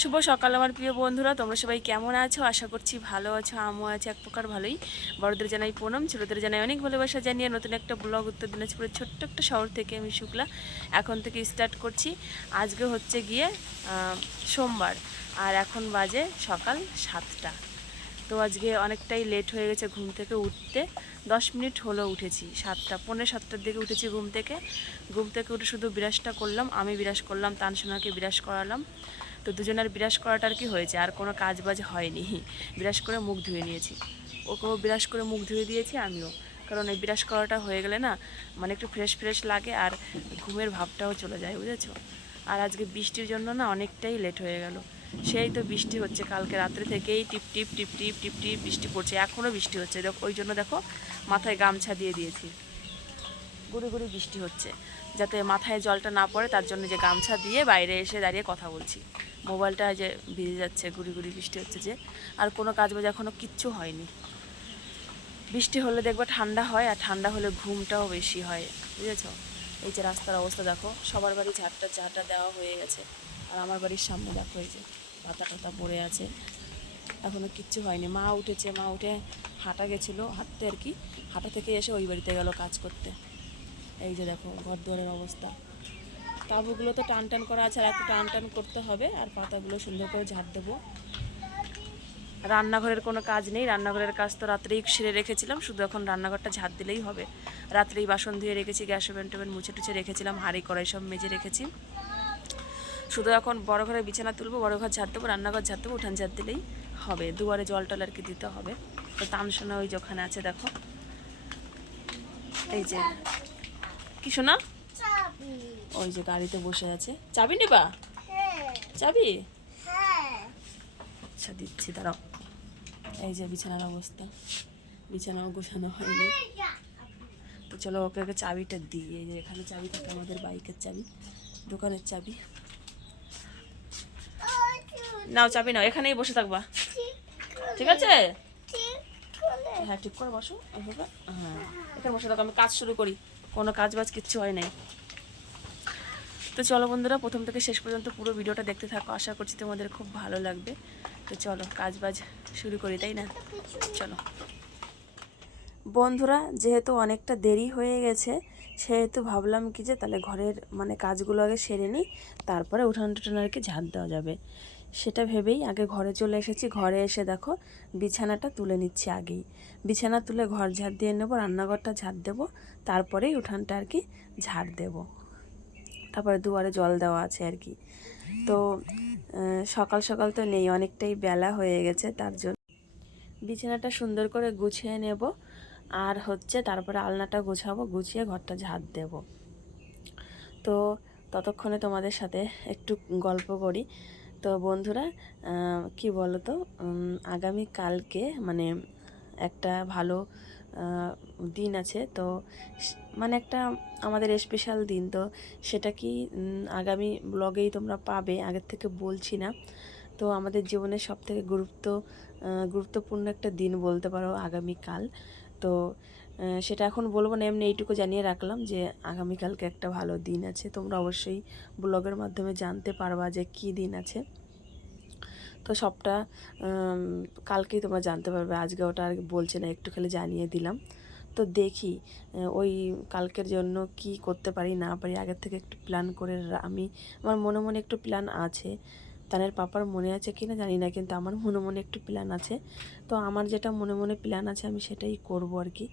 শুভ সকাল আমার প্রিয় বন্ধুরা, তোমরা সবাই কেমন আছো? আশা করছি ভালো আছো। আমিও আছি এক প্রকার ভালোই। বড়দের জানাই প্রণাম, ছোটদের জানাই অনেক ভালোবাসা জানিয়ে নতুন একটা ব্লগ উত্তর দিনাজপুরের ছোট্ট একটা শহর থেকে আমি শুক্লা এখন থেকে স্টার্ট করছি। আজকে হচ্ছে গিয়ে সোমবার, আর এখন বাজে সকাল 7টা। তো আজকে অনেকটাই লেট হয়ে গেছে ঘুম থেকে উঠতে। 10 মিনিট হলো উঠেছি, 7টা পৌনে 7টার দিকে উঠেছি ঘুম থেকে উঠে শুধু বিরাসটা করলাম, আমি বিরাস করলাম, তানসোনাকে বিরাস করালাম। তো দুজনের বিরাস করাটার কি হয়েছে, আর কোনো কাজ বাজ হয়নি। বিরাস করে মুখ ধুয়ে নিয়েছি, ওকেও বিরাস করে মুখ ধুয়ে দিয়েছি আমিও, কারণ এই বিরাস করাটা হয়ে গেলে না মানে একটু ফ্রেশ ফ্রেশ লাগে আর ঘুমের ভাবটাও চলে যায়, বুঝেছো। আর আজকে বৃষ্টির জন্য না অনেকটাই লেট হয়ে গেল। সেই তো বৃষ্টি হচ্ছে কালকে রাত্রে থেকেই, টিপ টিপ টিপ টিপ টিপ টিপ বৃষ্টি পড়ছে, এখনও বৃষ্টি হচ্ছে। দেখো ওই জন্য দেখো মাথায় গামছা দিয়ে দিয়েছি, গুড়ি গুড়ি বৃষ্টি হচ্ছে, যাতে মাথায় জলটা না পড়ে তার জন্য যে গামছা দিয়ে বাইরে এসে দাঁড়িয়ে কথা বলছি। মোবাইলটা যে ভিজে যাচ্ছে, গুড়ি গুড়ি বৃষ্টি হচ্ছে যে। আর কোনো কাজ বাজ এখনও কিচ্ছু হয়নি। বৃষ্টি হলে দেখবো ঠান্ডা হয়, আর ঠান্ডা হলে ঘুমটাও বেশি হয়, বুঝেছো। এই যে রাস্তার অবস্থা দেখো, সবার বাড়ি ঝাঁটা দেওয়া হয়ে গেছে, আর আমার বাড়ির সামনে দেখো এই যে পাতা টাতা পড়ে আছে, এখনও কিচ্ছু হয়নি। মা উঠেছে, মা উঠে হাঁটা গেছিলো, হাঁটতে আর কি, হাঁটা থেকে এসে ওই বাড়িতে গেল কাজ করতে। এই যে দেখো ঘর দুয়ারের অবস্থা, তাবুগুলো তো টান টান করা আছে, আর একটু টান টান করতে হবে, আর পাতাগুলো সুন্দর করে ঝাড় দেবো। রান্নাঘরের কোনো কাজ নেই, রান্নাঘরের কাজ তো রাত্রেই সেরে রেখেছিলাম, শুধু এখন রান্নাঘরটা ঝাড় দিলেই হবে। রাত্রেই বাসন ধুয়ে রেখেছি, গ্যাস ওভেন টোভেন মুছে টুছে রেখেছিলাম, হাঁড়ি কড়াই সব মেজে রেখেছি। শুধু এখন বড় ঘরে বিছানা তুলবো, বড় ঘর ঝাড় দেবো, রান্নাঘর ঝাড় দেবো, উঠান ঝাড় দিলেই হবে। দুয়ারে জল টল আর কি দিতে হবে। তো তানসোনা ওই যে ওখানে আছে দেখো, এই যে কি শোনা, ওই যে গাড়িতে বসে আছে। চাবি নিবা? চাবি আচ্ছা দিচ্ছি, দাঁড়াও। এই যে বিছানার অবস্থা, বিছানাও গোছানো হয়নি। তো চলো ওকে আগে চাবিটা দিই। এই যে এখানে চাবি থাকে, আমাদের বাইকের চাবি, দোকানের চাবি। নাও চাবি নাও, এখানেই বসে থাকবা, ঠিক আছে? হ্যাঁ ঠিক করে বসো এইভাবে, হ্যাঁ এখানে বসে থাকো, আমি কাজ শুরু করি। কোনো কাজ বাজ কিচ্ছু হয় নাই। তো চলো বন্ধুরা, প্রথম থেকে শেষ পর্যন্ত পুরো ভিডিওটা দেখতে থাকো, আশা করছি তোমাদের খুব ভালো লাগবে। তো চলো কাজ বাজ শুরু করি, তাই না? চলো বন্ধুরা, যেহেতু অনেকটা দেরি হয়ে গেছে, সেহেতু ভাবলাম কি যে তাহলে ঘরের মানে কাজগুলো আগে সেরে নিই, তারপরে উঠান টুঠান আর কি ঝাড় দেওয়া যাবে। সেটা ভেবেই আগে ঘরে চলে এসেছি। ঘরে এসে দেখো বিছানাটা তুলে নিচ্ছি আগেই। বিছানা তুলে ঘর ঝাড় দিয়ে নেবো, রান্নাঘরটা ঝাড় দেবো, তারপরেই উঠানটা আর কি ঝাড় দেবো। তারপরে দুয়ারে জল দেওয়া আছে আর কি। তো সকাল সকাল তো নেই, অনেকটাই বেলা হয়ে গেছে, তার জন্য বিছানাটা সুন্দর করে গুছিয়ে নেব, আর হচ্ছে তারপরে আলনাটা গুছাবো, গুছিয়ে ঘরটা ঝাড় দেব। তো ততক্ষণে তোমাদের সাথে একটু গল্প করি। তো বন্ধুরা, কি বলো তো, আগামী কালকে মানে একটা ভালো দিন আছে। তো মানে একটা আমাদের স্পেশাল দিন, তো সেটা কি আগামী ব্লগেই তোমরা পাবে, আগের থেকে বলছি না। তো আমাদের জীবনের সবথেকে গুরুত্বপূর্ণ একটা দিন বলতে পারো আগামীকাল। তো সেটা এখন বলবো না, এমনি এইটুকু জানিয়ে রাখলাম যে আগামীকালকে একটা ভালো দিন আছে। তোমরা অবশ্যই ব্লগের মাধ্যমে জানতে পারবা যে কী দিন আছে। তো সবটা কালকেই তোমরা জানতে পারবে, আজকে ওটা আর বলছি না, একটু খালি জানিয়ে দিলাম। তো দেখি ওই কালকের জন্য কি করতে পারি না পারি, আগের থেকে একটু প্ল্যান করে আমি, আমার মনে মনে একটু প্ল্যান আছে। তানের পাপার মনে আছে কি না জানি না, কিন্তু আমার মনে মনে একটু প্ল্যান আছে। তো আমার যেটা মনে মনে প্ল্যান আছে আমি সেটাই করব আর কি,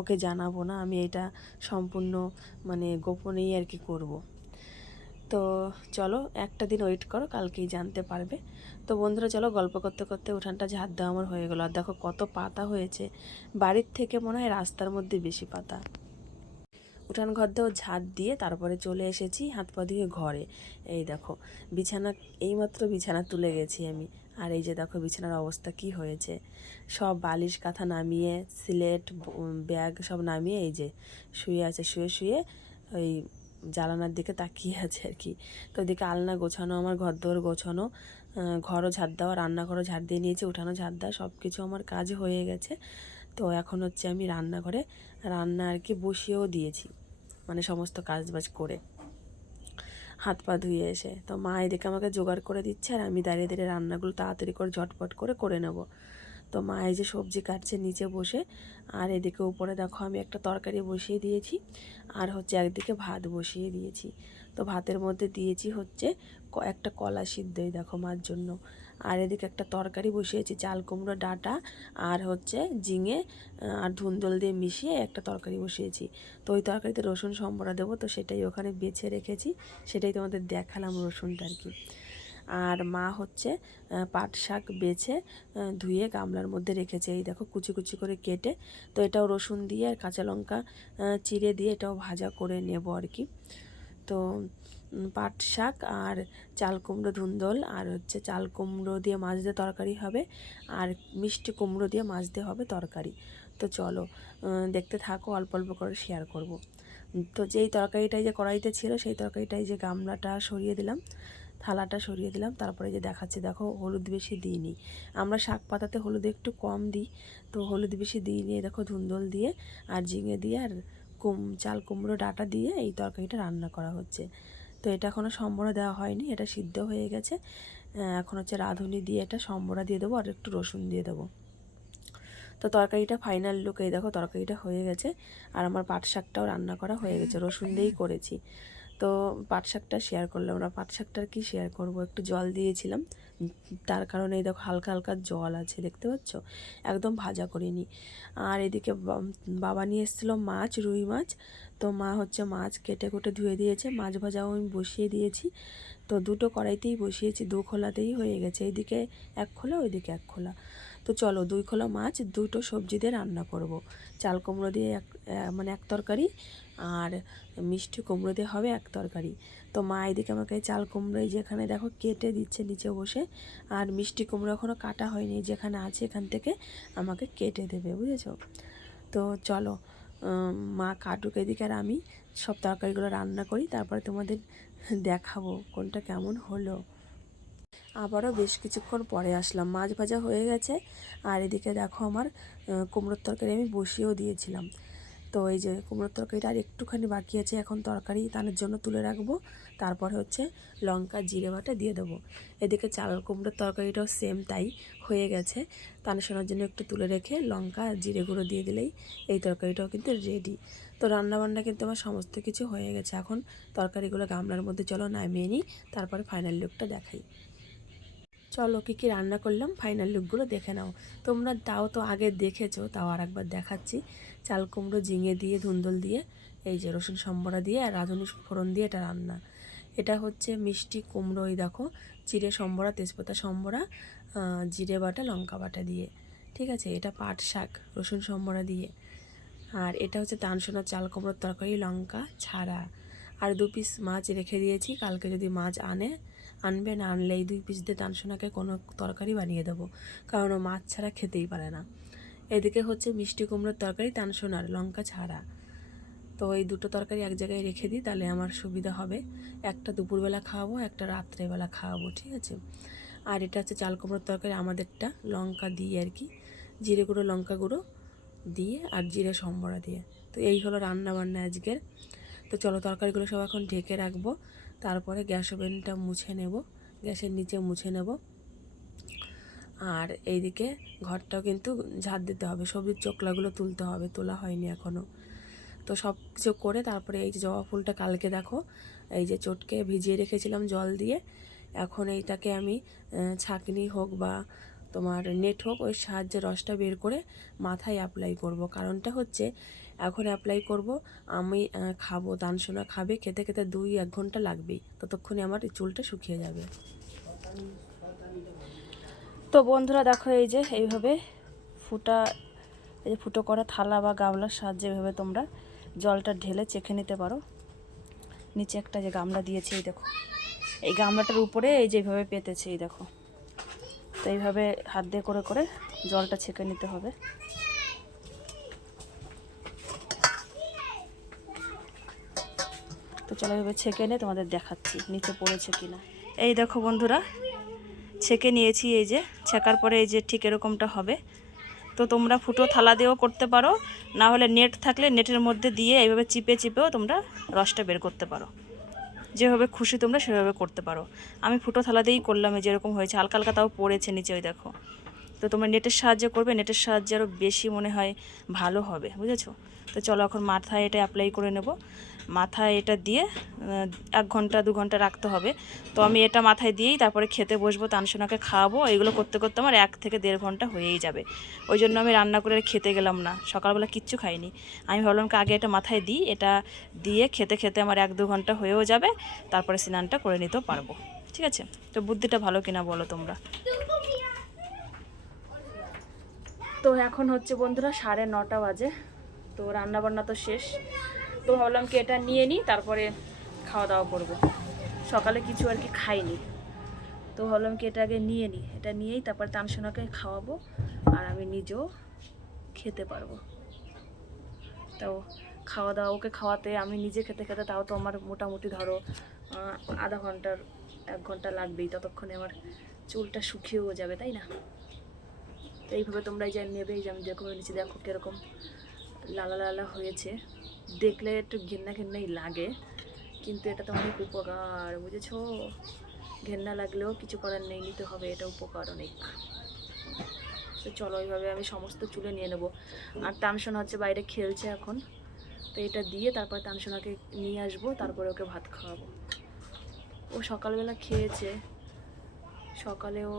ওকে জানাবো না আমি, এটা সম্পূর্ণ মানে গোপনেই আর কি করব। তো চলো একটা দিন ওয়েট করো, কালকেই জানতে পারবে। তো বন্ধুরা চলো, গল্প করতে করতে উঠানটা ঝাড় দেওয়া আমার হয়ে গেলো। আর দেখো কত পাতা হয়েছে, বাড়ির থেকে মনে হয় রাস্তার মধ্যে বেশি পাতা। উঠান ঘর দিয়েও ঝাড় দিয়ে তারপরে চলে এসেছি হাত পা ধুয়ে ঘরে। এই দেখো বিছানা, এইমাত্র বিছানা তুলে গেছি আমি, আর এই যে দেখো বিছানার অবস্থা কি হয়েছে। সব বালিশ কাঁথা নামিয়ে, সিলেট ব্যাগ সব নামিয়ে এই যে শুয়ে আছে, শুয়ে শুয়ে ওই জানালার দিকে তাকিয়ে আছে আর কি। তো ওইদিকে আলনা গোছানো, আমার ঘর দোর গোছানো, ঘরও ঝাড় দেওয়া, রান্নাঘরও ঝাড় দিয়ে নিয়েছি, উঠানো ঝাড় দেওয়া, সব কিছু আমার কাজ হয়ে গেছে। তো এখন হচ্ছে আমি রান্নাঘরে রান্না আর কি বসিয়েও দিয়েছি, মানে সমস্ত কাজ বাজ করে। হাত পা ধুয়ে এসে। তো মা এদিকে আমাকে জোগাড় করে দিচ্ছে আর আমি দাঁড়িয়ে দাঁড়িয়ে রান্নাগুলো তাড়াতাড়ি করে ঝটপট করে নেব। তো মা এই যে সবজি কাটছে নিচে বসে, আর এদিকে উপরে দেখো আমি একটা তরকারি বসিয়ে দিয়েছি, আর হচ্ছে একদিকে ভাত বসিয়ে দিয়েছি। তো ভাতের মধ্যে দিয়েছি হচ্ছে একটা কলা সিদ্ধই দেখো মার জন্য, আর এদিকে একটা তরকারি বসিয়েছি চাল কুমড়ো ডাঁটা আর হচ্ছে ঝিঙে আর ধুন্দল দিয়ে মিশিয়ে একটা তরকারি বসিয়েছি। তো ওই তরকারিতে রসুন সম্বরা দেবো, তো সেটাই ওখানে বেছে রেখেছি, সেটাই তোমাদের দেখালাম রসুনটা আর কি। আর মা হচ্ছে পাট শাক বেছে ধুয়ে গামলার মধ্যে রেখেছে, এই দেখো কুচি কুচি করে কেটে। তো এটাও রসুন দিয়ে আর কাঁচা লঙ্কা চিড়ে দিয়ে এটাও ভাজা করে নেব আর কি। তো পাট শাক আর চাল কুমড়ো ধুন্দল আর হচ্ছে চাল কুমড়ো দিয়ে মাছ দিয়ে তরকারি হবে, আর মিষ্টি কুমড়ো দিয়ে মাছ দিয়ে হবে তরকারি। তো চলো দেখতে থাকো, অল্প অল্প করে শেয়ার করব। তো যেই তরকারিটাই যে কড়াইতে ছিল সেই তরকারিটাই যে গামলাটা সরিয়ে দিলাম, থালাটা সরিয়ে দিলাম, তারপরে যে দেখাচ্ছি দেখো হলুদ বেশি দিইনি, আমরা শাক পাতাতে হলুদ একটু কম দিই, তো হলুদ বেশি দিইনি। দেখো ধুন্দল দিয়ে আর ঝিঙে দিয়ে আর চাল কুমড়ো ডাঁটা দিয়ে এই তরকারিটা রান্না করা হচ্ছে। তো এটা এখনও সম্বরা দেওয়া হয়নি, এটা সিদ্ধ হয়ে গেছে। এখন হচ্ছে রাঁধুনি দিয়ে এটা সম্বরা দিয়ে দেবো আর একটু রসুন দিয়ে দেবো। তো তরকারিটা ফাইনাল লুক, এই দেখো তরকারিটা হয়ে গেছে, আর আমার পাট শাকটাও রান্না করা হয়ে গেছে, রসুন দিয়েই করেছি। তো পাট শাকটা শেয়ার করলাম না, পাট শাকটার কি শেয়ার করব, একটু জল দিয়েছিলাম, তার কারণে এই দেখো হালকা হালকা জল আছে দেখতে পাচ্ছ, একদম ভাজা করিনি। আর এদিকে বাবা নিয়ে এসেছিলো মাছ, রুই মাছ। তো মা হচ্ছে মাছ কেটে কুটে ধুয়ে দিয়েছে, মাছ ভাজাও আমি বসিয়ে দিয়েছি। তো দুটো কড়াইতেই বসিয়েছি, দু খোলাতেই হয়ে গেছে, এইদিকে এক খোলা ওইদিকে এক খোলা। তো চলো 2 খোলা মাছ দুটো সবজি দিয়ে রান্না করব। চাল কুমড়ো দিয়ে মানে এক তরকারি, আর মিষ্টি কুমড়ো দিয়ে হবে এক তরকারি। তো মা এদিকে আমাকে চাল কুমড়ো যেখানে দেখো কেটে দিচ্ছে নিচে বসে, আর মিষ্টি কুমড়ো এখনও কাটা হয়নি, যেখানে আছে এখান থেকে আমাকে কেটে দেবে, বুঝেছো। তো চলো মা কাটুক এদিকে, আর আমি সব তরকারিগুলো রান্না করি, তারপরে তোমাদের দেখাবো কোনটা কেমন হলো। আবারও বেশ কিছুক্ষণ পরে আসলাম, মাছ ভাজা হয়ে গেছে, আর এদিকে দেখো আমার কুমড়োর তরকারি আমি বসিয়েও দিয়েছিলাম। তো এই যে কুমড়োর তরকারিটা আর একটুখানি বাকি আছে, এখন তরকারি তানের জন্য তুলে রাখবো, তারপর হচ্ছে লঙ্কা জিরে বাটা দিয়ে দেবো। এদিকে চাল কুমড়োর তরকারিটাও সেম তাই হয়ে গেছে, তানের শোনার জন্য একটু তুলে রেখে লঙ্কা জিরে গুঁড়ো দিয়ে দিলেই এই তরকারিটাও কিন্তু রেডি। তো রান্নাবান্না কিন্তু আমার সমস্ত কিছু হয়ে গেছে, এখন তরকারিগুলো গামলার মধ্যে চলো নামিয়ে নিই, তারপরে ফাইনাল লুকটা দেখাই। চলো কী কী রান্না করলাম ফাইনাল লুকগুলো দেখে নাও। তোমরা তাও তো আগে দেখেছো, তাও আর একবার দেখাচ্ছি। চাল কুমড়ো ঝিঙে দিয়ে ধুন্দল দিয়ে এই যে রসুন সম্বরা দিয়ে আর রাঁধুনি ফোড়ন দিয়ে এটা রান্না। এটা হচ্ছে মিষ্টি কুমড়ো, এই দেখো চিড়ে সম্বরা, তেজপাতা সম্বরা, জিরে বাটা লঙ্কা বাটা দিয়ে, ঠিক আছে। এটা পাট শাক রসুন সম্বরা দিয়ে। আর এটা হচ্ছে তানসোনা চাল কুমড়োর তরকারি লঙ্কা ছাড়া। আর 2 পিস মাছ রেখে দিয়েছি, কালকে যদি মাছ আনবে, না আনলে এই 2 পিস দিয়ে তানসোনাকে কোনো তরকারি বানিয়ে দেবো, কারণ ও মাছ ছাড়া খেতেই পারে না। এদিকে হচ্ছে মিষ্টি কুমড়োর তরকারি তানসোনার লঙ্কা ছাড়া। তো এই দুটো তরকারি এক জায়গায় রেখে দিই, তাহলে আমার সুবিধা হবে, একটা দুপুরবেলা খাওয়াবো, একটা রাত্রেবেলা খাওয়াবো, ঠিক আছে। আর এটা হচ্ছে চাল কুমড়োর তরকারি আমাদেরটা লঙ্কা দিয়ে আর কি, জিরে গুঁড়ো লঙ্কা গুঁড়ো দিয়ে আর জিরে সম্বরা দিয়ে। তো এই হলো রান্না বান্না আজকের। তো চলো তরকারিগুলো সব এখন ঢেকে রাখবো, তারপরে গ্যাস ওভেনটা মুছে নেব, গ্যাসের নিচে মুছে নেব। আর এইদিকে ঘরটাও কিন্তু ঝাড় দিতে হবে, সবজির চোকলাগুলো তুলতে হবে, তোলা হয়নি এখনও। তো সব কিছু করে তারপরে এই যে জবা ফুলটা কালকে দেখো এই যে চটকে ভিজিয়ে রেখেছিলাম জল দিয়ে, এখন এইটাকে আমি ছাঁকনি হোক বা তোমার নেট হোক, ওই সাহায্যে রসটা বের করে মাথায় অ্যাপ্লাই করব। কারণটা হচ্ছে এখন অ্যাপ্লাই করব, আমি খাবো, তানসোনা খাবে, খেতে খেতে 2-1 ঘন্টা লাগবেই, ততক্ষণে আমার এই চুলটা শুকিয়ে যাবে। তো বন্ধুরা দেখো এই যে এইভাবে এই যে ফুটো করা থালা বা গামলার সাহায্যে এভাবে তোমরা জলটা ঢেলে চেখে নিতে পারো। নিচে একটা যে গামলা দিয়েছে, এই দেখো এই গামলাটার উপরে এই যে এইভাবে পেতেছে, এই দেখো। তো এইভাবে হাত দিয়ে করে করে জলটা ছেঁকে নিতে হবে। তো চলো এইভাবে ছেঁকে নিয়ে তোমাদের দেখাচ্ছি নিচে পড়েছে কিনা। এই দেখো বন্ধুরা ছেঁকে নিয়েছি, এই যে ছেঁকার পরে এই যে ঠিক এরকমটা হবে। তো তোমরা ফুটো থালা দিয়েও করতে পারো, না হলে নেট থাকলে নেটের মধ্যে দিয়ে এইভাবে চিপে চিপেও তোমরা রসটা বের করতে পারো। যেভাবে খুশি তোমরা সেভাবে করতে পারো। আমি ফুটো থালা দিয়েই করলাম, যেরকম হয়েছে হালকা হালকা তাও পড়েছে নিচে, ওই দেখো। তো তোমরা নেটের সাহায্যে করবে, নেটের সাহায্যে আরও বেশি মনে হয় ভালো হবে, বুঝেছো? তো চলো এখন মাথায় এটা অ্যাপ্লাই করে নেব। মাথায় এটা দিয়ে 1 ঘন্টা 2 ঘন্টা রাখতে হবে। তো আমি এটা মাথায় দিয়েই তারপরে খেতে বসবো, তানসোনাকে খাওয়াবো। এগুলো করতে করতে আমার 1 থেকে 1.5 ঘন্টা হয়েই যাবে। ওই জন্য আমি রান্না করে খেতে গেলাম না, সকালবেলা কিচ্ছু খাইনি। আমি ভাবলাম আগে এটা মাথায় দিই, এটা দিয়ে খেতে খেতে আমার 1-2 ঘন্টা হয়েও যাবে, তারপরে স্নানটা করে নিতেও পারবো। ঠিক আছে? তো বুদ্ধিটা ভালো কিনা বলো তোমরা। তো এখন হচ্ছে বন্ধুরা 9:30 বাজে। তো রান্নাবান্না তো শেষ। তো ভাবলাম কি এটা নিয়ে নিই, তারপরে খাওয়া দাওয়া করব। সকালে কিছু আর কি খাইনি, তো ভাবলাম কি এটা আগে নিয়ে নিই। এটা নিয়েই তারপর তানসোনাকে খাওয়াবো আর আমি নিজেও খেতে পারবো। তো খাওয়া দাওয়া ওকে খাওয়াতে আমি নিজে খেতে খেতে তাও তো আমার মোটামুটি ধরো আধা ঘন্টার 1 ঘন্টা লাগবেই। ততক্ষণে আমার চুলটা শুকিয়েও যাবে, তাই না? তো এইভাবে তোমরা এই যে নেবে, এই যে আমি যেরকম নিচে দেখো কীরকম লালা লালা হয়েছে, দেখলে একটু ঘেন্না ঘেন্নাই লাগে, কিন্তু এটা তো অনেক উপকার, বুঝেছো? ঘেন্না লাগলেও কিছু করার নেই, নিতে হবে, এটা উপকার অনেক। তো চলো ওইভাবে আমি সমস্ত চুলে নিয়ে নেবো। আর তানসোনা হচ্ছে বাইরে খেলছে এখন, তো এটা দিয়ে তারপর তানসোনাকে নিয়ে আসবো, তারপরে ওকে ভাত খাওয়াবো। ও সকালবেলা খেয়েছে, সকালেও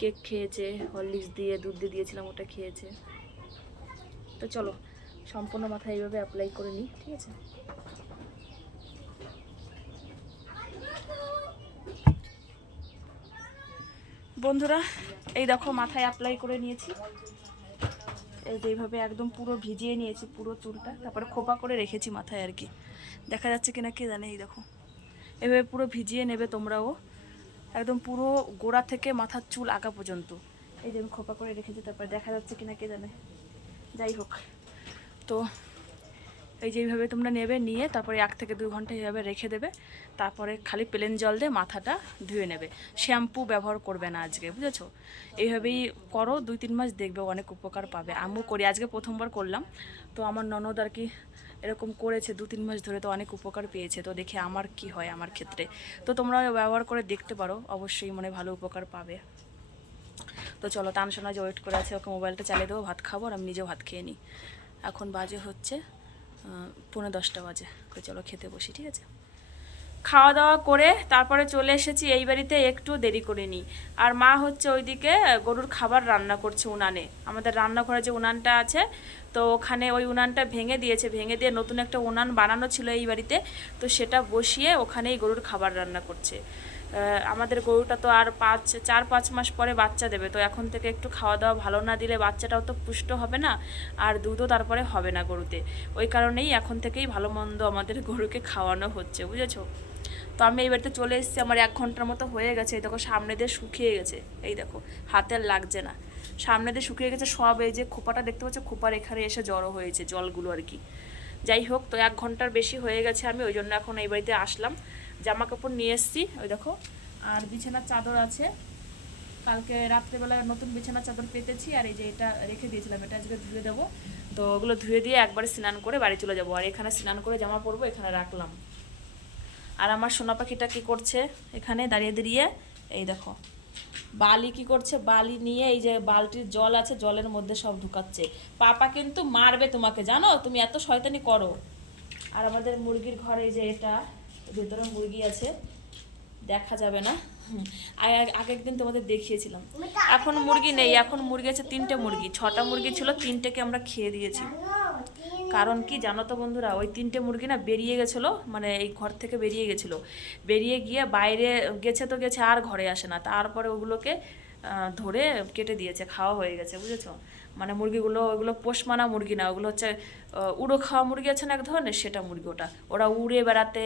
কেক খেয়েছে, হরলিক্স দিয়ে দুধ দিয়ে দিয়েছিলাম, ওটা খেয়েছে। তো চলো সম্পূর্ণ মাথায় এইভাবে অ্যাপ্লাই করে নিই, ঠিক আছে? বন্ধুরা এই দেখো মাথায় অ্যাপ্লাই করে নিয়েছি, এই যে এইভাবে একদম পুরো ভিজিয়ে নিয়েছি পুরো চুলটা, তারপরে খোপা করে রেখেছি মাথায় আর কি। দেখা যাচ্ছে কিনা কে জানে। এই দেখো এভাবে পুরো ভিজিয়ে নেবে তোমরাও, একদম পুরো গোড়া থেকে মাথার চুল আগা পর্যন্ত। এই যে আমি খোপা করে রেখেছি, তারপরে দেখা যাচ্ছে কিনা কে জানে। যাই হোক, তো এই যে এইভাবে তোমরা নেবে, নিয়ে তারপরে 1 থেকে 2 ঘন্টা এইভাবে রেখে দেবে। তারপরে খালি প্লেন জল দিয়ে মাথাটা ধুয়ে নেবে, শ্যাম্পু ব্যবহার করবে না আজকে, বুঝেছো? এইভাবেই করো 2-3 মাস, দেখবে অনেক উপকার পাবে। আমিও করি, আজকে প্রথমবার করলাম। তো আমার ননদ আর কি এরকম করেছে 2-3 মাস ধরে, তো অনেক উপকার পেয়েছে। তো দেখে আমার কি হয় আমার ক্ষেত্রে, তো তোমরা ব্যবহার করে দেখতে পারো, অবশ্যই মনে ভালো উপকার পাবে। তো চলো তানসোনা যে ওয়েট করে আছে, ওকে মোবাইলটা চালিয়ে দেবো, ভাত খাবো, আর আমি নিজেও ভাত খেয়ে নিই। এখন বাজে হচ্ছে 9:45 বাজে। তো চলো খেতে বসি, ঠিক আছে? খাওয়া দাওয়া করে তারপরে চলে এসেছি এই বাড়িতে, একটু দেরি করে নিই। আর মা হচ্ছে ওইদিকে গরুর খাবার রান্না করছে উনানে। আমাদের রান্নাঘরে যে উনানটা আছে, তো ওখানে ওই উনানটা ভেঙে দিয়েছে, ভেঙে দিয়ে নতুন একটা উনান বানানো ছিল এই বাড়িতে, তো সেটা বসিয়ে ওখানেই গরুর খাবার রান্না করছে। আমাদের গরুটা তো আর 4-5 মাস পরে বাচ্চা দেবে, তো এখন থেকে একটু খাওয়া দাওয়া ভালো না দিলে বাচ্চাটাও তো পুষ্ট হবে না, আর দুধও তারপরে হবে না গরুতে। ওই কারণেই এখন থেকেই ভালো মন্দ আমাদের গরুকে খাওয়ানো হচ্ছে, বুঝেছো? তো আমি এই বাড়িতে চলে এসেছি, আমার 1 ঘন্টার মতো হয়ে গেছে। এই দেখো সামনে দিয়ে শুকিয়ে গেছে, এই দেখো হাতে আর লাগছে না, সামনে দিয়ে শুকিয়ে গেছে সব। এই যে খোপাটা দেখতে পাচ্ছ, খোপার এখানে এসে জড়ো হয়েছে জলগুলো আর কি। যাই হোক, তো 1 ঘন্টার বেশি হয়ে গেছে, আমি ওই জন্য এখন এই বাড়িতে আসলাম। জামা কাপড় নিয়ে এসেছি, ওই দেখো। আর বিছানার চাদর আছে, কালকে রাত্রেবেলা নতুন বিছানার চাদর পেতেছি, আর এই যে এটা রেখে দিয়েছিলাম, এটা আজকে ধুয়ে দেবো। তো ওগুলো ধুয়ে দিয়ে একবারে স্নান করে বাড়ি চলে যাবো। আর এখানে স্নান করে জামা পরবো, এখানে রাখলাম। আর আমার সোনা পাখিটা কি করছে এখানে দাঁড়িয়ে দাঁড়িয়ে, এই দেখো বালি কি করছে, বালি নিয়ে এই যে বালতির জল আছে, জলের মধ্যে সব ঢুকাচ্ছে। পাপা কিন্তু মারবে তোমাকে, জানো, তুমি এত শয়তানি করো। আর আমাদের মুরগির ঘরে এই যে এটা, ভেতরে মুরগি আছে, দেখা যাবে না, আগের দিন তোমাদের দেখিয়েছিলাম। এখন মুরগি নেই, এখন মুরগি আছে 3টে মুরগি, 6টা মুরগি ছিল, 3টেকে আমরা খেয়ে দিয়েছি। কারণ কি জানো তো বন্ধুরা, ওই 3টে মুরগি না বেরিয়ে গেছিলো, মানে এই ঘর থেকে বেরিয়ে গেছিলো, বেরিয়ে গিয়ে বাইরে গেছে, তো গেছে আর ঘরে আসে না। তারপরে ওগুলোকে ধরে কেটে দিয়েছে, খাওয়া হয়ে গেছে, বুঝেছো? মানে মুরগিগুলো, ওগুলো পোষ মানা মুরগি না, ওগুলো হচ্ছে উড়ো খাওয়া মুরগি আছে না এক ধরনের, সেটা মুরগি ওটা। ওরা উড়ে বেড়াতে,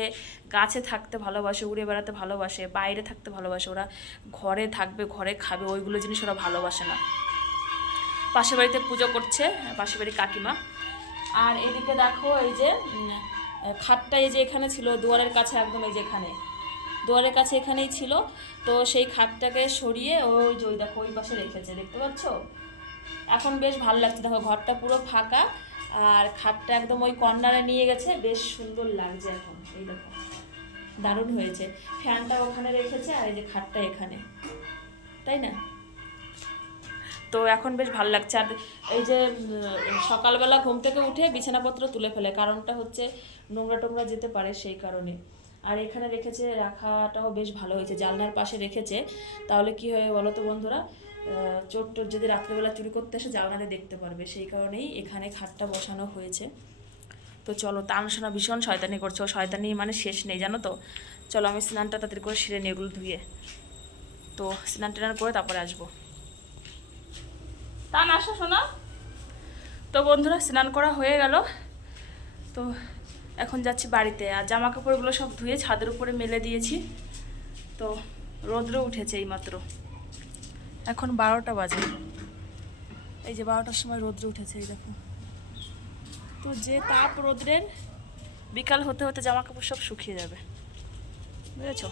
গাছে থাকতে ভালোবাসে, উড়ে বেড়াতে ভালোবাসে, বাইরে থাকতে ভালোবাসে। ওরা ঘরে থাকবে, ঘরে খাবে, ওইগুলো জিনিস ওরা ভালোবাসে না। পাশের বাড়িতে পুজো করছে, পাশের বাড়ির কাকিমা। আর এদিকে দেখো এই যে খাটটা এই যে এখানে ছিল দুয়ারের কাছে, একদম এই যে এখানে দুয়ারের কাছে এখানেই ছিল, তো সেই খাটটাকে সরিয়ে ওই যে ওই দেখো ওই পাশে রেখেছে, দেখতে পাচ্ছ? এখন বেশ ভালো লাগছে, দেখো ঘরটা পুরো ফাঁকা, আর খাটটা একদম ওই কর্নারে নিয়ে গেছে, বেশ সুন্দর লাগছে এখন। এই দেখো দারুণ হয়েছে। ফ্যানটা ওখানে রেখেছে আর এই যে খাটটা এখানে, তাই না? তো এখন বেশ ভালো লাগছে। আর এই যে সকালবেলা ঘুম থেকে উঠে বিছানাপত্র তুলে ফেলে, কারণটা হচ্ছে নোংরা টোংরা যেতে পারে সেই কারণে। আর এখানে রেখেছে, রাখাটাও বেশ ভালো হয়েছে, জানলার পাশে রেখেছে। তাহলে কি হয় বলো তো বন্ধুরা, চোর টোর যদি রাত্রেবেলা চুরি করতে এসে জানলাতে দেখতে পারবে, সেই কারণেই এখানে খাটটা বসানো হয়েছে। তো চলো, তানসোনা ভীষণ শয়তানি করছে, ও শয়তানি মানে শেষ নেই জানো তো। চলো আমি স্নানটা তাড়াতাড়ি করে সেরে নিই এগুলো ধুয়ে। তো স্নান টান করে তারপরে আসবো। তা না আসো শোনা। তো বন্ধুরা স্নান করা হয়ে গেল, তো এখন যাচ্ছি বাড়িতে। আর জামা কাপড়গুলো সব ধুয়ে ছাদের উপরে মেলে দিয়েছি। তো রৌদ্র উঠেছে এইমাত্র, এখন 12টা বাজে। এই যে 12টার সময় রৌদ্র উঠেছে, এই দেখো। তো যে তাপ রৌদ্রের, বিকাল হতে হতে জামা কাপড় সব শুকিয়ে যাবে, বুঝেছ?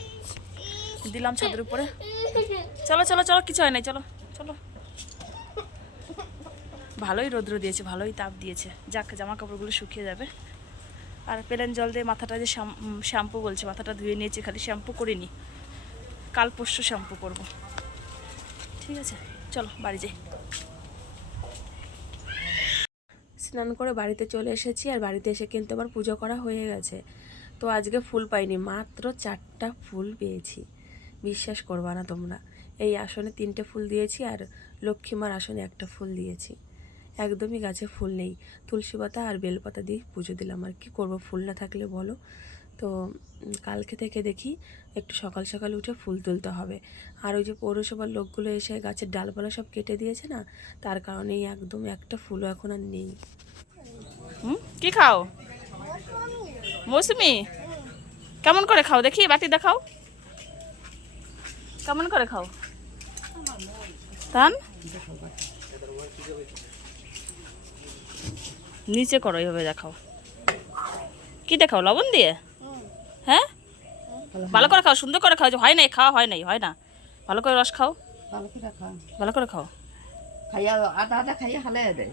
দিলাম ছাদের উপরে। চলো চলো চলো, কিছু হয় নাই, চলো চলো। ভালোই রৌদ্র দিয়েছে, ভালোই তাপ দিয়েছে, যাক জামা কাপড়গুলো শুকিয়ে যাবে। আর প্লেন জল দিয়ে মাথাটা যে শ্যাম্পু বলছে, মাথাটা ধুয়ে নিয়েছি, খালি শ্যাম্পু করিনি, কাল পরশু শ্যাম্পু করব। ঠিক আছে, চলো বাড়ি যাই। স্নান করে বাড়িতে চলে এসেছি, আর বাড়িতে এসে কিন্তু আবার পুজো করা হয়ে গেছে। তো আজকে ফুল পাইনি, মাত্র 4টা ফুল পেয়েছি। বিশ্বাস করবা না তোমরা, এই আসনে 3টে ফুল দিয়েছি আর লক্ষ্মীমার আসনে 1টা ফুল দিয়েছি। একদমই গাছে ফুল নেই। তুলসী পাতা আর বেলপাতা দিয়ে পুজো দিলাম, আর কি করব, ফুল না থাকলে বলো। তো কালকে থেকে দেখি একটু সকাল সকাল উঠে ফুল তুলতে হবে। আর ওই যে পৌরসভার লোকগুলো এসে গাছের ডালপালা সব কেটে দিয়েছে না, তার কারণেই একদম একটা ফুলও এখন আর নেই। কি খাও? মৌসুমি, কেমন করে খাও দেখি, বাটি দেখাও, কেমন করে খাও? তান নিচে করো, এইভাবে দেখাও। কি দেখাও? লবণ দিয়ে? হ্যাঁ, ভালো করে খাও, সুন্দর করে খাও। যে হয় নাই, খাওয়া হয় নাই, হয় না, ভালো করে রস খাও, ভালো করে খাও। খাইয়া আধা আধা খাইয়া হালে দেয়,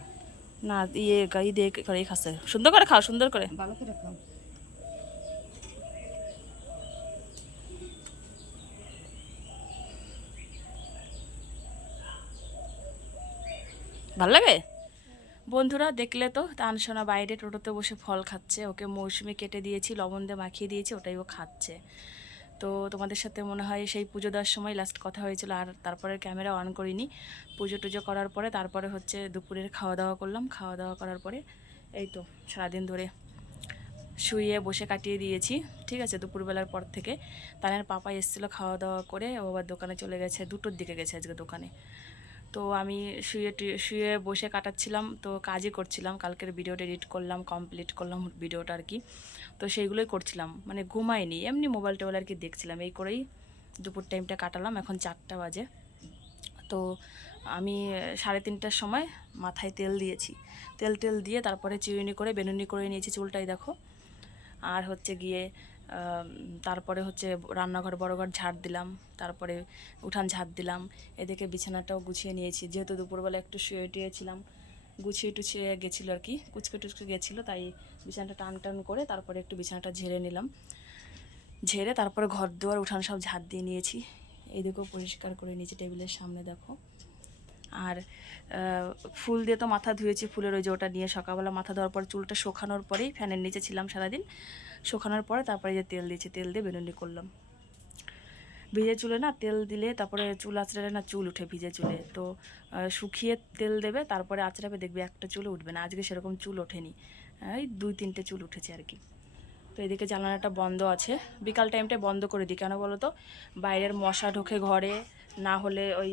না ইয়ে গাই দিয়ে করে খাচ্ছে, সুন্দর করে খাও, সুন্দর করে। ভালো করে খাও। ভাল লাগে? বন্ধুরা দেখলে তো, তানসোনা বাইরে টোটোতে বসে ফল খাচ্ছে, ওকে মৌসুমি কেটে দিয়েছি, লবণ দিয়ে মাখিয়ে দিয়েছি, ওটাই ও খাচ্ছে। তো তোমাদের সাথে মনে হয় সেই পুজো দেওয়ার সময় লাস্ট কথা হয়েছিল, আর তারপরে ক্যামেরা অন করিনি। পুজো টুজো করার পরে তারপরে হচ্ছে দুপুরের খাওয়া দাওয়া করলাম। খাওয়া দাওয়া করার পরে এই তো সারাদিন ধরে শুয়ে বসে কাটিয়ে দিয়েছি। ঠিক আছে, দুপুরবেলার পর থেকে তানের পাপা এসেছিলো, খাওয়া দাওয়া করে ও আবার দোকানে চলে গেছে, 2টোর দিকে গেছে আজকে দোকানে। তো আমি শুয়ে বসে কাটাচ্ছিলাম, তো কাজই করছিলাম, কালকের ভিডিওটা এডিট করলাম, কমপ্লিট করলাম ভিডিওটা আর কি। তো সেইগুলোই করছিলাম, মানে ঘুমাইনি, এমনি মোবাইল টোবাইল আর কি দেখছিলাম, এই করেই দুপুর টাইমটা কাটালাম। এখন 4টা বাজে। তো আমি 3:30টার সময় মাথায় তেল দিয়েছি, তেল দিয়ে তারপরে চিরুনি করে বেনুনি করে নিয়েছি চুলটাই দেখো। আর হচ্ছে গিয়ে তারপরে হচ্ছে রান্নাঘর বড়ঘর ঝাড় দিলাম, তারপরে উঠান ঝাড় দিলাম, এদিকে বিছানাটাও গুছিয়ে নিয়েছি, যেহেতু দুপুরবেলা একটু শুয়ে টুয়েছিলাম, গুছিয়ে টুছিয়ে গেছিলো আর কি, কুচকে টুচকে গেছিলো, তাই বিছানাটা টান টান করে তারপরে একটু বিছানাটা ঝেড়ে নিলাম। ঝেড়ে তারপরে ঘর দুয়ার উঠান সব ঝাড় দিয়ে নিয়েছি, এইদিকেও পরিষ্কার করে নিয়েছি, টেবিলের সামনে দেখো। আর ফুল দিয়ে তো মাথা ধুয়েছি, ফুলের ওই যে ওটা নিয়ে সকালবেলা মাথা ধোয়ার পর চুলটা শুকানোর পরেই ফ্যানের নিচে ছিলাম সারাদিন, শুকানোর পরে তারপরে যে তেল দিয়েছি, তেল দিয়ে বেনুনি করলাম। ভিজে চুলে না তেল দিলে তারপরে চুল আঁচড়ালে না চুল উঠে ভিজে চুলে, তো শুকিয়ে তেল দেবে, তারপরে আঁচড়াবে, দেখবে একটা চুলও উঠবে না। আজকে সেরকম চুল ওঠেনি, এই 2-3টে চুল উঠেছে আর কি। তো এদিকে জানালাটা বন্ধ আছে, বিকাল টাইমটায় বন্ধ করে দিই, কেন বলো তো, বাইরের মশা ঢোকে ঘরে, না হলে ওই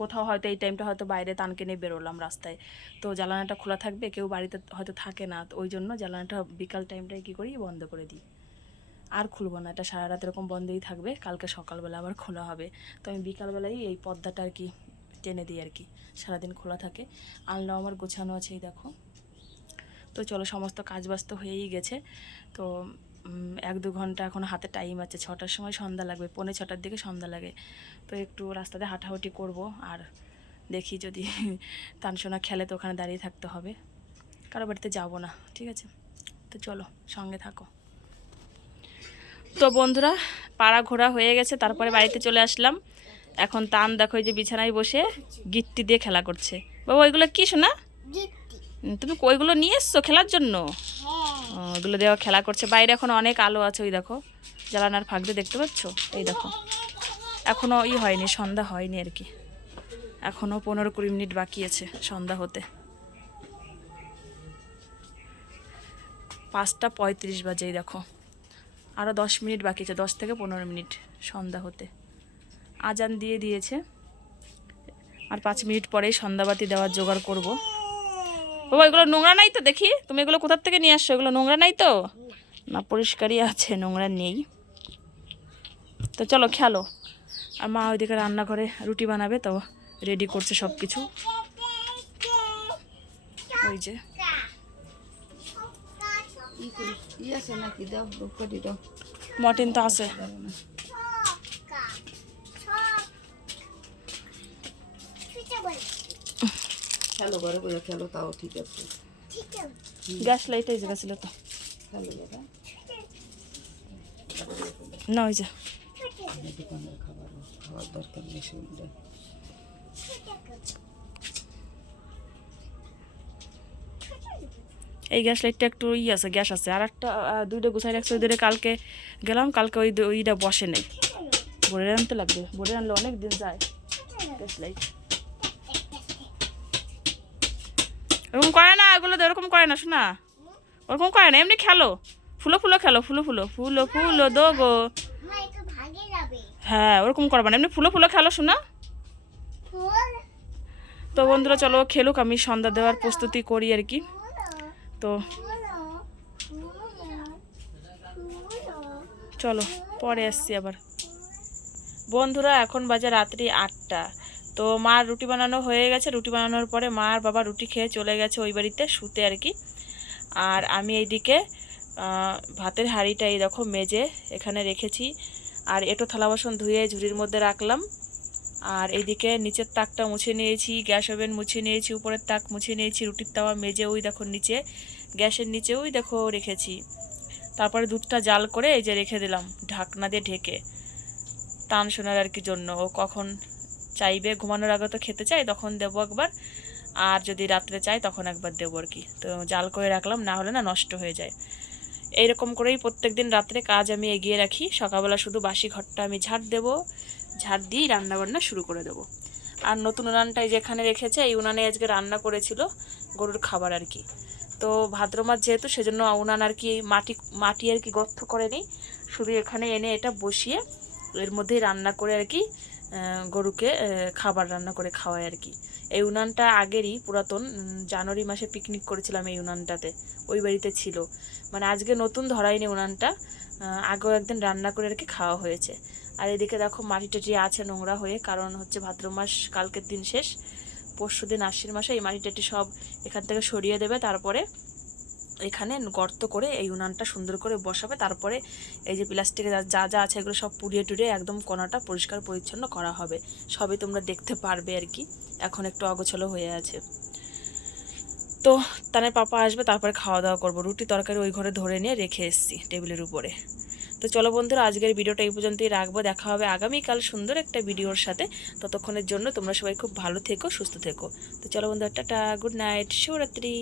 কোথাও হয়তো এই টাইমটা হয়তো বাইরে তানকে নিয়ে বেরোলাম রাস্তায়, তো জানালাটা খোলা থাকবে, কেউ বাড়িতে হয়তো থাকে না, তো ওই জন্য জানালাটা বিকাল টাইমটায় কী করি, বন্ধ করে দিই। আর খুলবো না, এটা সারা রাত এরকম বন্ধই থাকবে, কালকে সকালবেলা আবার খোলা হবে। তো আমি বিকালবেলাই এই পর্দাটা আর কি টেনে দিই আর কি, সারাদিন খোলা থাকে। আলনাও আমার গোছানো আছে, এই দেখো। তো চলো, সমস্ত কাজ বাস্ত হয়েই গেছে। তো 1-2 ঘন্টা এখন হাতে টাইম আছে, 6টার সময় সন্ধ্যা লাগবে, 5:45 দিকে সন্ধ্যা লাগে। তো একটু রাস্তাতে হাঁটাহাঁটি করব, আর দেখি যদি তানসোনা খেলে তো ওখানে দাঁড়িয়ে থাকতে হবে, কারো বাড়িতে যাবো না, ঠিক আছে? তো চলো সঙ্গে থাকো। তো বন্ধুরা পাড়া ঘোরা হয়ে গেছে, তারপরে বাড়িতে চলে আসলাম। এখন তান দেখো এই যে বিছানায় বসে গিট্টি দিয়ে খেলা করছে। বাবা ওইগুলো কি শোনা? তুমি ওইগুলো নিয়ে এসছো খেলার জন্য? ওইগুলো দেওয়া খেলা করছে। বাইরে এখন অনেক আলো আছে, ওই দেখো জ্বালানার ফাঁক দিয়ে দেখতে পাচ্ছ? এই দেখো এখনো হয়নি, সন্ধ্যা হয়নি আর কি, এখনো 15-20 মিনিট বাকি আছে সন্ধ্যা হতে। 5:35 বাজে, এই দেখো আরও 10 মিনিট বাকি আছে, 10 থেকে 15 মিনিট সন্ধ্যা হতে। আজান দিয়ে দিয়েছে, আর 5 মিনিট পরেই সন্ধ্যাবাতি দেওয়ার জোগাড় করব। বাবা এগুলো নোংরা নাই তো? দেখি তুমি এগুলো কোথার থেকে নিয়ে আসছো, এগুলো নোংরা নাই তো? না পরিষ্কারই আছে, নোংরা নেই। তো চলো খেলো। আর মা ওইদিকে রান্নাঘরে রুটি বানাবে, তো রেডি করছে সব কিছু। ওই যে আছে নাকি দাও করি দাও। মর্টিন তো আছে। খেলো ঘরে বলে খেলো, তাও ঠিক আছে। গ্যাস লাইট এই জায়গা ছিল তো, খেলো দাদা, না ওই যে দোকানের খাবার খাওয়ার দরকার নেই শুনলে। এই গ্যাস লাইটটা একটু আছে, গ্যাস আছে। আর একটা 2টা গুছাই রাখছে, ওই ধরে কালকে গেলাম, কালকে ওইটা বসে নেই। ভরে আনতে লাগবে, ভরে আনলে অনেক দিন যায় গ্যাস লাইট। ওরকম করে না, এগুলো এরকম করে না শোনা, ওরকম করে না, এমনি খেলো। ফুলো খেলো, ফুলো দো গো। হ্যাঁ ওরকম করবা না, এমনি ফুলো খেলো শোনা। তো বন্ধুরা চলো খেলুক, আমি সন্ধ্যা দেওয়ার প্রস্তুতি করি আর কি। তো চলো পরে আসছি আবার। বন্ধুরা এখন বাজে রাত্রি 8টা। তো মার রুটি বানানো হয়ে গেছে, রুটি বানানোর পরে মা আর বাবা রুটি খেয়ে চলে গেছে ওই বাড়িতে শুতে আর কি। আর আমি এইদিকে ভাতের হাঁড়িটা এই দেখো মেজে এখানে রেখেছি, আর এটো থালা বাসন ধুয়ে ঝুড়ির মধ্যে রাখলাম। আর এইদিকে নিচের তাকটা মুছে নিয়েছি, গ্যাস ওভেন মুছে নিয়েছি, উপরের তাক মুছে নিয়েছি, রুটির তাওয়া মেজে ওই দেখো নিচে গ্যাসের নিচে ওই দেখো রেখেছি। তারপরে দুধটা জাল করে এই যে রেখে দিলাম ঢাকনা দিয়ে ঢেকে, টান শোনার আর কি জন্য। ও কখন চাইবে, ঘুমানোর আগে তো খেতে চাই, তখন দেবো একবার, আর যদি রাত্রে চাই তখন একবার দেবো আর কি। তো জাল করে রাখলাম, না হলে না নষ্ট হয়ে যায়। এইরকম করেই প্রত্যেকদিন রাত্রে কাজ আমি এগিয়ে রাখি। সকালবেলা শুধু বাসি ঘরটা আমি ঝাড় দেবো, ঝাড় দিয়েই রান্নাবান্না শুরু করে দেবো। আর নতুন উনানটাই যেখানে রেখেছে, এই উনানে আজকে রান্না করেছিল গরুর খাবার আর কি। তো ভাদ্র মাস যেহেতু, সেজন্য উনান আর কি মাটি আর কি গর্ত করে নিই, শুধু এখানে এনে এটা বসিয়ে এর মধ্যেই রান্না করে আর কি গরুকে খাবার রান্না করে খাওয়াই আর কি। এই উনানটা আগেরই পুরাতন, জানুয়ারি মাসে পিকনিক করেছিলাম এই উনানটাতে, ওই বাড়িতে ছিল। মানে আজকে নতুন ধরাইনি উনানটা, আগেও একদিন রান্না করে আর কি খাওয়া হয়েছে। আর এদিকে দেখো মাটি টাটি আছে নোংরা হয়ে, কারণ হচ্ছে ভাদ্র মাস কালকের দিন শেষ, পরশু দিন আশ্বিন মাসে এই মাটি টাটি সব এখান থেকে সরিয়ে দেবে, তারপরে এখানে গর্ত করে এই উনানটা সুন্দর করে বসাবে। তারপরে এই যে প্লাস্টিকে যা যা আছে এগুলো সব পুড়িয়ে টুড়িয়ে একদম কোনাটা পরিষ্কার পরিচ্ছন্ন করা হবে। সবই তোমরা দেখতে পারবে আর কি, এখন একটু অগোছালো হয়ে আছে। তো তানের পাপা আসবে, তারপরে খাওয়া দাওয়া করবো। রুটি তরকারি ওই ঘরে ধরে নিয়ে রেখে এসেছি টেবিলের উপরে। তো চলো বন্ধুরা আজকের ভিডিওটা এই পর্যন্তই রাখবো, দেখা হবে আগামীকাল সুন্দর একটা ভিডিওর সাথে। ততক্ষণের জন্য তোমরা সবাই খুব ভালো থেকো, সুস্থ থেকো। তো চলো বন্ধুরা টাটা, গুড নাইট, শুভরাত্রি।